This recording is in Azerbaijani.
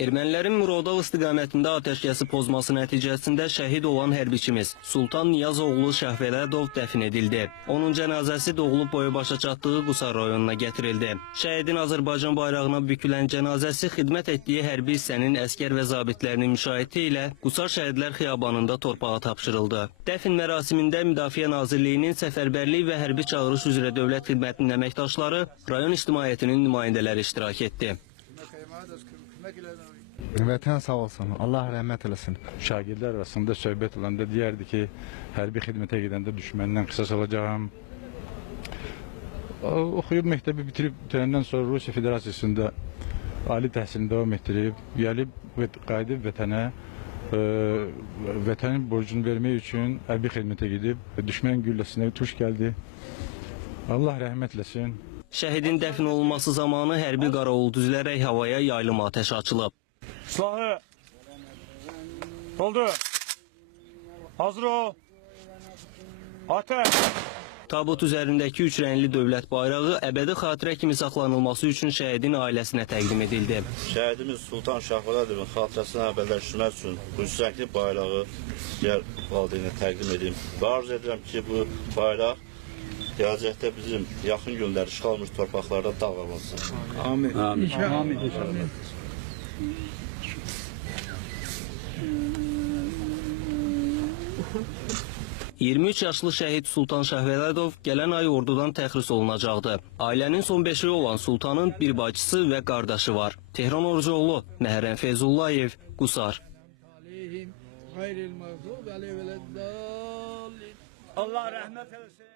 Ermənilərin Murodov istiqamətində atəşkəsi pozması nəticəsində şəhid olan hərbiçimiz Sultan Niyazoğlu Şahvelədov dəfn edildi. Onun cənazəsi doğulub boyu başa çatdığı Qusar rayonuna gətirildi. Şəhidin Azərbaycan bayrağına bükülən cənazəsi xidmət etdiyi hərbi hissənin əskər və zabitlərinin müşayiəti ilə Qusar Şəhidlər Xiyabanında torpağa tapşırıldı. Dəfn mərasimində Müdafiə Nazirliyinin Səfərbərlik və Hərbi Çağırış üzrə Dövlət Xidmətinin əməkdaşları, rayon ictimaiyyətinin nümayəndələri iştirak etdi. Vətən sağ olsun, Allah rəhmət eləsin. Şagirdlər arasında söhbət olanda deyərdi ki, hərbi xidmətə gedəndə düşməndən qisas alacağım. Oxuyub məktəbi bitirəndən sonra Rusiya Federasiyasında ali təhsilini davam etdirib, gəlib qayıdıb vətənə, vətənin borcunu vermək üçün hərbi xidmətə gedib, düşmən gülləsinə tuş gəldi. Allah rəhmət eləsin. Şəhidin dəfn olunması zamanı hərbi qaravul düzülərək havaya yaylım atəşi açılıb. Silahı! Oldu! Hazır ol! Atəş! Tabut üzərindəki üç rəngli dövlət bayrağı əbədi xatirə kimi saxlanılması üçün şəhidin ailəsinə təqdim edildi. Şəhidimiz Sultan Şahvelədovun xatirəsini əbədləşdirmək üçün bu üç rəngli bayrağı digər valideyinə təqdim edeyim. Və arzu edirəm ki, bu bayraq gələcəkdə bizim yaxın günlər işğal olmuş torpaqlarda dalğalansın. Amin. Amin. Amin. 23 yaşlı şəhid Sultan Şahvelədov gələn ay ordudan təxris olunacaqdı. Ailənin son beşiği olan Sultanın bir bacısı və qardaşı var. Tehran Orucoğlu, Məhərrəm Feyzullayev, Qusar. Allah rəhmət eləsin.